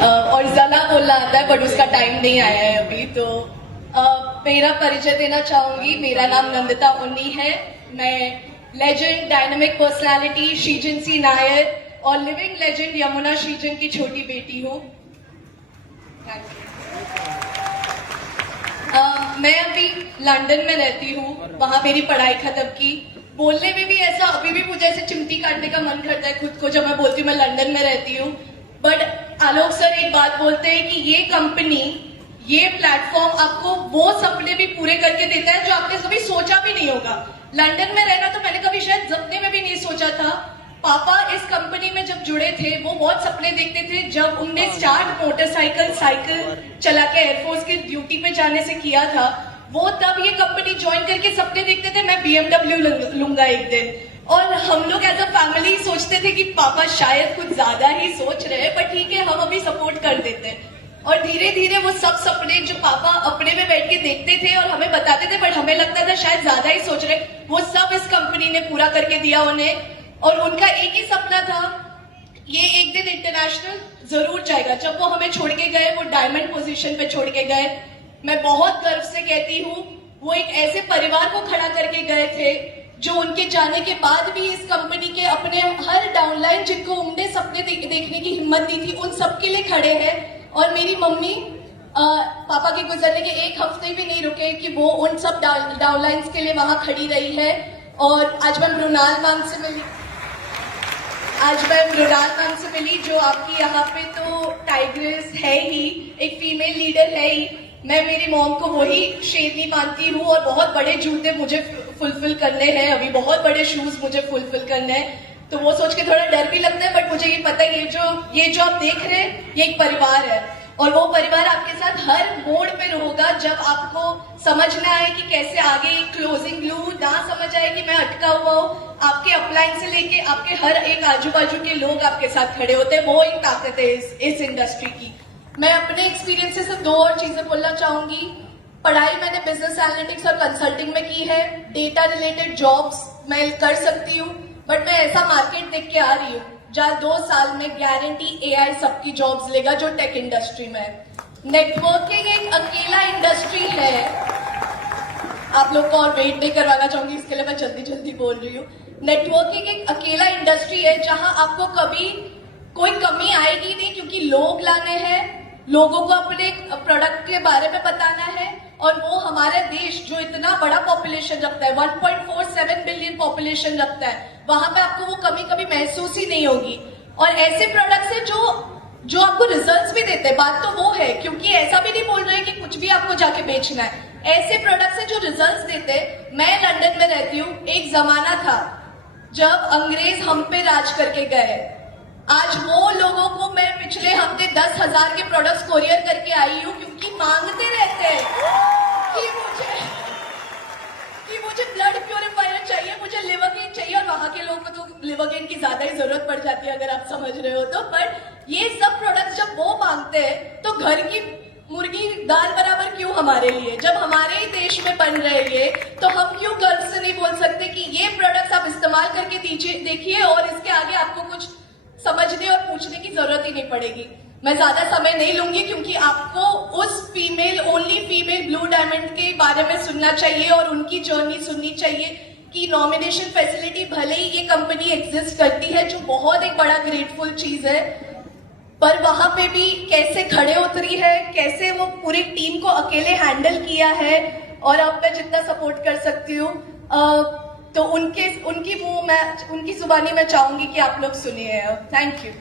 और ज़ला बोलना आता है बट उसका टाइम नहीं आया है अभी। तो मेरा परिचय देना चाहूंगी। मेरा नाम नंदिता उन्नी है। मैं लेजेंड डायनामिक पर्सनालिटी श्रीजन सी नायर और लिविंग लेजेंड यमुना श्रीजन की छोटी बेटी हूँ। मैं अभी लंदन में रहती हूँ, वहां मेरी पढ़ाई खत्म की। बोलने में भी ऐसा अभी भी मुझे ऐसे चिमटी काटने का मन करता है खुद को जब मैं बोलती हूँ मैं लंदन में रहती हूँ। बट आलोक सर एक बात बोलते हैं कि ये कंपनी, ये प्लेटफॉर्म आपको वो सपने भी पूरे करके देता है जो आपने कभी सोचा भी नहीं होगा। लंदन में रहना तो मैंने कभी शायद सपने में भी नहीं सोचा था। पापा इस कंपनी में जब जुड़े थे वो बहुत सपने देखते थे। जब उनने स्टार्ट साइकिल चला के एयरफोर्स की ड्यूटी पे जाने से किया था, वो तब ये कंपनी ज्वाइन करके सपने देखते थे मैं BMW लूंगा एक दिन। और हम लोग एज अ फैमिली सोचते थे कि पापा शायद कुछ ज्यादा ही सोच रहे हैं, पर ठीक है हम अभी सपोर्ट कर देते हैं। और धीरे धीरे वो सब सपने जो पापा अपने में बैठ के देखते थे और हमें बताते थे बट हमें लगता था शायद ज्यादा ही सोच रहे, वो सब इस कंपनी ने पूरा करके दिया उन्हें। और उनका एक ही सपना था, ये एक दिन इंटरनेशनल जरूर जाएगा। जब वो हमें छोड़ के गए, वो डायमंड पोजीशन पे छोड़ के गए, मैं बहुत गर्व से कहती हूँ वो एक ऐसे परिवार को खड़ा करके गए थे जो उनके जाने के बाद भी इस कंपनी के अपने हर डाउनलाइन जिनको उम्मीदें सपने देखने की हिम्मत दी थी उन सबके लिए खड़े हैं। और मेरी मम्मी पापा के गुजरने के एक हफ्ते भी नहीं रुके कि वो उन सब डाउनलाइंस के लिए वहां खड़ी रही है। और आज मैं मृणाल मैम से मिली जो आपकी यहाँ पे तो टाइग्रेस है ही, एक फीमेल लीडर है ही। मैं मेरी मॉम को वही शेरनी मानती हूँ और बहुत बड़े जूते मुझे फुलफिल करने हैं, अभी बहुत बड़े शूज मुझे फुलफिल करने हैं। तो वो सोच के थोड़ा डर भी लगता है बट मुझे ये पता है ये जो आप देख रहे हैं ये एक परिवार है और वो परिवार आपके साथ हर मोड़ पे होगा। जब आपको समझ में आए कि कैसे आगे क्लोजिंग लूं, ना समझ आए कि मैं अटका हुआ हूँ, आपके अपलाइन से लेके आपके हर एक आजू बाजू के लोग आपके साथ खड़े होते हैं। वो एक ताकत है इस इंडस्ट्री की। मैं अपने एक्सपीरियंस से सिर्फ 2 और चीजें बोलना चाहूंगी। पढ़ाई मैंने बिजनेस एनालिटिक्स और कंसल्टिंग में की है। डेटा रिलेटेड जॉब्स मैं कर सकती हूँ बट मैं ऐसा मार्केट देख के आ रही हूँ जहाँ 2 साल में गारंटी AI सबकी जॉब्स लेगा जो टेक इंडस्ट्री में है। नेटवर्किंग एक अकेला इंडस्ट्री है, आप लोग को और वेट नहीं करवाना चाहूंगी इसके लिए मैं जल्दी बोल रही हूँ। नेटवर्किंग एक अकेला इंडस्ट्री है जहां आपको कभी कोई कमी आएगी नहीं क्योंकि लोग लाने हैं, लोगों को अपने प्रोडक्ट के बारे में बताना है। और वो हमारे देश जो इतना बड़ा पॉपुलेशन रखता है, 1.47 बिलियन पॉपुलेशन रखता है, वहां पे आपको वो कमी कभी महसूस ही नहीं होगी। और ऐसे प्रोडक्ट्स है जो आपको रिजल्ट्स भी देते हैं। बात तो वो है, क्योंकि ऐसा भी नहीं बोल रहे कि कुछ भी आपको जाके बेचना है। ऐसे प्रोडक्ट्स है जो रिजल्ट्स देते। मैं लंदन में रहती हूँ, एक जमाना था जब अंग्रेज हम पे राज करके गए। आज वो लोगों को मैं पिछले हफ्ते 10,000 के प्रोडक्ट्स कोरियर करके आई हूँ क्योंकि मांगते रहते हैं कि मुझे ब्लड प्योरीफायर चाहिए, मुझे लिवरगेन चाहिए। और वहां के लोगों को तो लिवरगेन की ज्यादा ही जरूरत पड़ जाती है अगर आप समझ रहे हो तो। पर ये सब प्रोडक्ट्स जब वो मांगते हैं तो घर की मुर्गी दाल बराबर क्यों हमारे लिए, जब हमारे ही देश में बन रहे ये, तो हम क्यों गर्व से नहीं बोल सकते कि ये प्रोडक्ट्स आप इस्तेमाल करके देखिए और इसके आगे आपको कुछ समझने और पूछने की जरूरत ही नहीं पड़ेगी। मैं ज्यादा समय नहीं लूंगी क्योंकि आपको उस ओनली फीमेल ब्लू डायमंड के बारे में सुनना चाहिए और उनकी जर्नी सुननी चाहिए कि नॉमिनेशन फैसिलिटी भले ही ये कंपनी एग्जिस्ट करती है जो बहुत एक बड़ा ग्रेटफुल चीज है, पर वहां पे भी कैसे खड़े उतरी है, कैसे वो पूरी टीम को अकेले हैंडल किया है। और अब मैं जितना सपोर्ट कर सकती हूँ तो उनकी जुबानी मैं चाहूंगी कि आप लोग सुनिए। Thank you.